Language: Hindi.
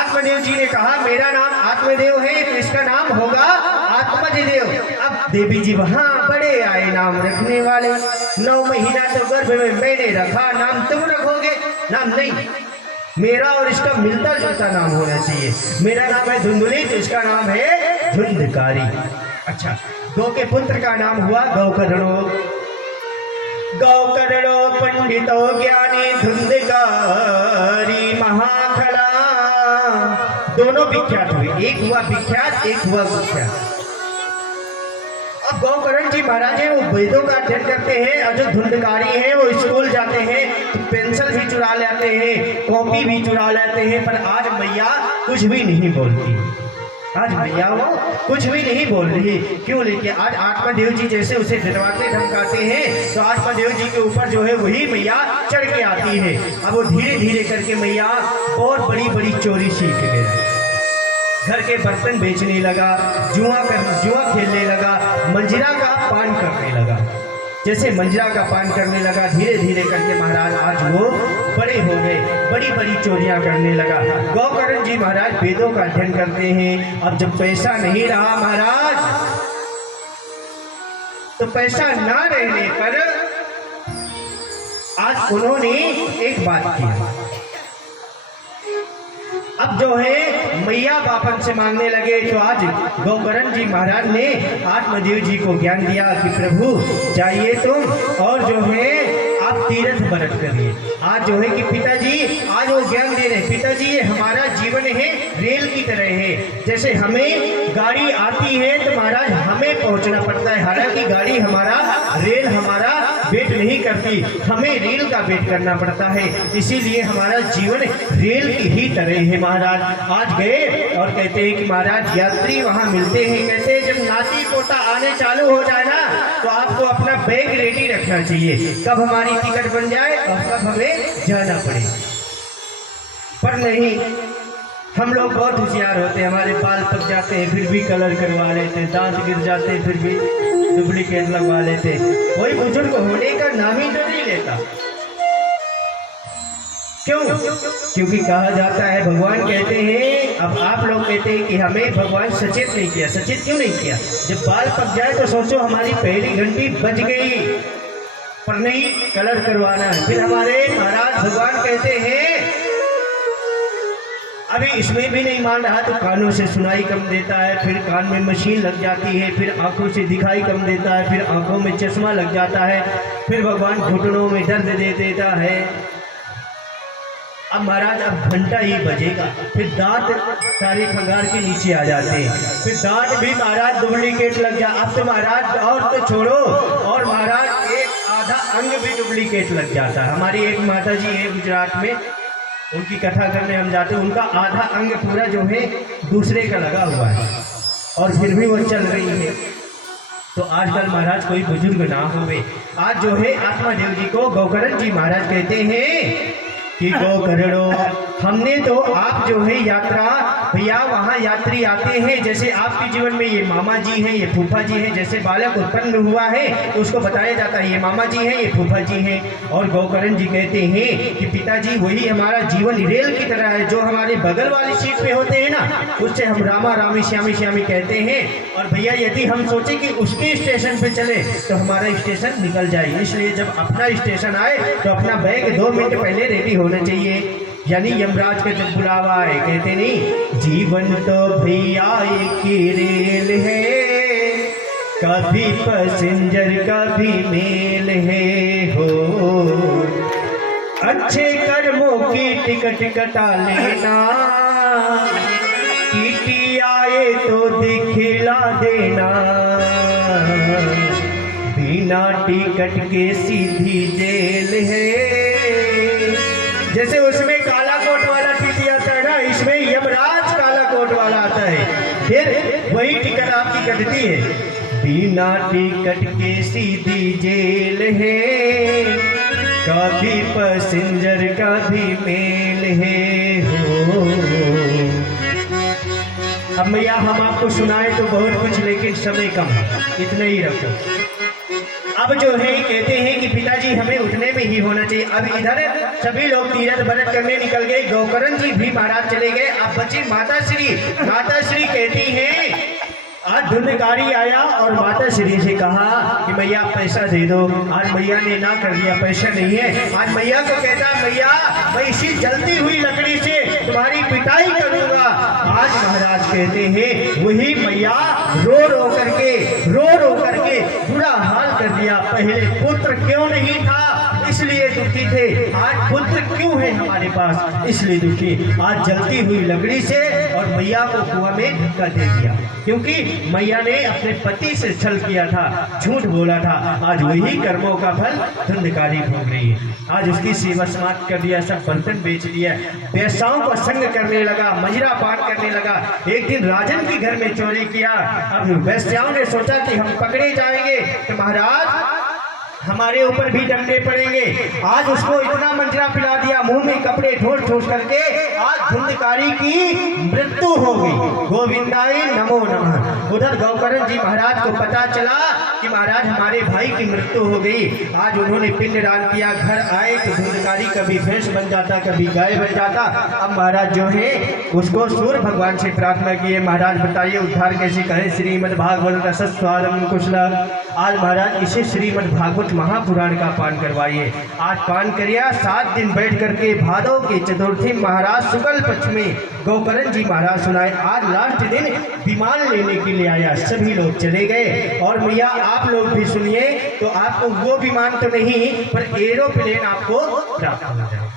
आत्मदेव जी ने कहा मेरा नाम आत्मदेव है तो इसका नाम होगा आत्मजदेव। अब देवी जी वहां बड़े आए नाम रखने वाले। 9 महीना तो गर्भ में मैंने रखा, नाम तुम रखोगे? नाम नहीं, मेरा और इसका मिलता जुलता नाम होना चाहिए। मेरा नाम है धुंधुली तो इसका नाम है धुंधकारी। अच्छा, गौ के पुत्र का नाम हुआ गौकर्णो। गौकर्णो पंडितो ज्ञानी धुंधकारी महाखला। दोनों विख्यात हुए, एक हुआ विख्यात, एक हुआ विख्यात। अब गौकर्ण जी महाराज हैं, वो वेदों का अध्ययन करते हैं, और जो धुंधकारी हैं वो स्कूल जाते हैं तो पेंसिल भी चुरा लेते हैं, कॉपी भी चुरा लेते हैं, पर आज मैया कुछ भी नहीं बोलती। आज मैया वो कुछ भी नहीं बोल रही। क्यों? लेकिन आज आत्मदेव जी जैसे उसे डरवाते धमकाते हैं तो आत्मदेव जी के ऊपर जो है वही मैया चढ़ के आती है। अब वो धीरे धीरे करके मैया और बड़ी बड़ी चोरी सीख गया। घर के बर्तन बेचने लगा, जुआ खेलने लगा, मंजिरा का पान करने लगा। जैसे मंजिरा का पान करने लगा धीरे धीरे करके महाराज आज वो बड़े हो गए, बड़ी बड़ी चोरियां करने लगा। गौकर्ण जी महाराज वेदों का अध्ययन करते हैं। अब जब पैसा नहीं रहा महाराज, तो पैसा ना रहने पर आज उन्होंने एक बात की। अब जो है मैया बापन से मांगने लगे तो आज गौकर्ण जी महाराज ने आत्मदेव जी को ज्ञान दिया कि प्रभु जाइए तुम और जो है आप तीर्थ व्रत करिए। आज जो है कि पिताजी आज वो ज्ञान दे रहे हैं। पिताजी ये हमारा जीवन है रेल की तरह है, जैसे हमें गाड़ी आती है तो महाराज हमें पहुंचना पड़ता है, हालांकि गाड़ी हमारा रेल हमारा वेट नहीं करती, हमें रेल का वेट करना पड़ता है। इसीलिए हमारा जीवन रेल की ही तरह है महाराज। आज गए और कहते हैं कि महाराज यात्री वहां मिलते हैं, कहते हैं जब नाती पोता आने चालू हो जाए ना तो आपको अपना बैग रेडी रखना चाहिए, कब हमारी टिकट बन जाए और कब हमें जाना पड़े। पर नहीं, हम लोग बहुत होशियार होते हैं, हमारे बाल पक जाते हैं फिर भी कलर करवा लेते हैं, दांत गिर जाते हैं फिर भी डुप्लीकेट लगवा लेते। कोई बुजुर्ग होने का नाम ही तो नहीं लेता। क्यों? क्योंकि कहा जाता है, भगवान कहते हैं, अब आप लोग कहते हैं कि हमें भगवान सचेत नहीं किया। सचेत क्यों नहीं किया? जब बाल पक जाए तो सोचो हमारी पहली घंटी बज गई, पर नहीं कलर करवाना है। फिर हमारे महाराज भगवान कहते हैं अभी इसमें भी नहीं मान रहा तो कानों से सुनाई कम देता है, फिर कान में मशीन लग जाती है, फिर आंखों से दिखाई कम देता है, फिर आंखों में चश्मा लग जाता है, फिर भगवान घुटनों में दर्द दे देता है। अब महाराज अब घंटा ही बजेगा, फिर दांत सारी खंगार के नीचे आ जाते हैं, फिर दांत भी महाराज डुप्लीकेट लग जा। अब तो महाराज और तो छोड़ो, और महाराज एक आधा अंग भी डुप्लीकेट लग जाता है। हमारी एक माता जी है गुजरात में, उनकी कथा करने हम जाते हैं, उनका आधा अंग पूरा जो है दूसरे का लगा हुआ है और फिर भी वो चल रही है। तो आजकल महाराज कोई बुजुर्ग ना होवे। आज जो है आत्मदेव जी को गौकर्ण जी महाराज कहते हैं कि गौकर्णो, हमने तो आप जो है यात्रा भैया वहाँ यात्री आते हैं, जैसे आपके जीवन में ये मामा जी हैं, ये फूफा जी हैं, जैसे बालक उत्पन्न हुआ है तो उसको बताया जाता है ये मामा जी हैं, ये फूफा जी हैं। और गौकर्ण जी कहते हैं कि पिताजी वही हमारा जीवन रेल की तरह है, जो हमारे बगल वाली सीट पे होते हैं ना उससे हम रामा रामी श्यामी श्यामी कहते हैं। और भैया यदि हम सोचे कि उसके स्टेशन पे चले तो हमारा स्टेशन निकल जाए, इसलिए जब अपना स्टेशन आए तो अपना बैग 2 मिनट पहले रेडी होना चाहिए। यानी यमराज का जब बुलावा आए, कहते नहीं जीवन तो भैया एक ही रेल है, कभी पैसेंजर कभी मेल है हो, अच्छे कर्मों की टिकट कटा लेना, टीटी आए तो दिखला देना, बिना टिकट के सीधी जेल है। जैसे उसमें काला कोट वाला टीटी आता है ना, इसमें यमराज काला कोट वाला आता है, फिर वही टिकट आपकी कटती है। बिना टिकट के सीधी जेल है, कभी पैसेंजर कभी मेल है हो। अब भैया हम आपको सुनाए तो बहुत कुछ, लेकिन समय कम है, इतना ही रखो। अब जो है कहते हैं कि पिताजी हमें उठने में ही होना चाहिए। अब इधर सभी लोग तीरथ व्रत करने निकल गए, गौकर्ण जी भी महाराज चले गए। अब बची माता श्री। माता श्री कहती हैं आज धुंधकारी आया और माता श्री से कहा कि मैया पैसा दे दो। आज मैया ने ना कर दिया, पैसा नहीं है। आज मैया को कहता मैया मैं इसी जलती हुई लकड़ी से तुम्हारी पिटाई करूंगा। आज महाराज कहते हैं वही मैया रो रो करके बुरा हाल कर दिया। पहले पुत्र क्यों नहीं था इसलिए दुखी थे, आज पुत्र क्यों है हमारे पास इसलिए दुखी। आज जलती हुई लकड़ी से और मैया को कुआं में धक्का दे दिया, क्योंकि मैया ने अपने पति से छल किया था, झूठ बोला था। आज वही कर्मों का फल धुंधकारी भोग रही है। आज उसकी सेवा समाप्त कर दिया, सब बर्तन बेच दिया, पैसाओं को संग करने लगा, मजरा पान करने लगा। एक दिन राजन के घर में चोरी किया। अब वैश्याओं ने सोचा कि हम पकड़े जाएंगे तो महाराज हमारे ऊपर भी डंडे पड़ेंगे। आज उसको इतना मंजरा पिला दिया, मुंह में कपड़े ठोस ठोस करके आज धुंधकारी की मृत्यु हो गई। गोविंदाय नमो नमः। उधर गौकर्ण जी महाराज को पता चला कि महाराज हमारे भाई की मृत्यु हो गई। आज उन्होंने पिंडदान किया। घर आए तो धुंधकारी कभी भैंस बन जाता, कभी गाय बन जाता। अब महाराज जो है उसको सूर्य भगवान से प्रार्थना किए, महाराज बताइए उद्धार कैसे कहें। श्रीमद् भागवत रसस्वादम कुशला। आज महाराज इसे श्रीमद् भागवत महापुराण का पान करवाइए। आज पान करिया 7 दिन बैठ करके भादव के चतुर्थी महाराज शुक्ल पक्ष में गौकर्ण जी महाराज सुनाए। आज लास्ट दिन विमान लेने के लिए आया, सभी लोग चले गए। और भैया आप लोग भी सुनिए तो आपको वो विमान तो नहीं पर एरोप्लेन आपको प्राप्त हो जाए।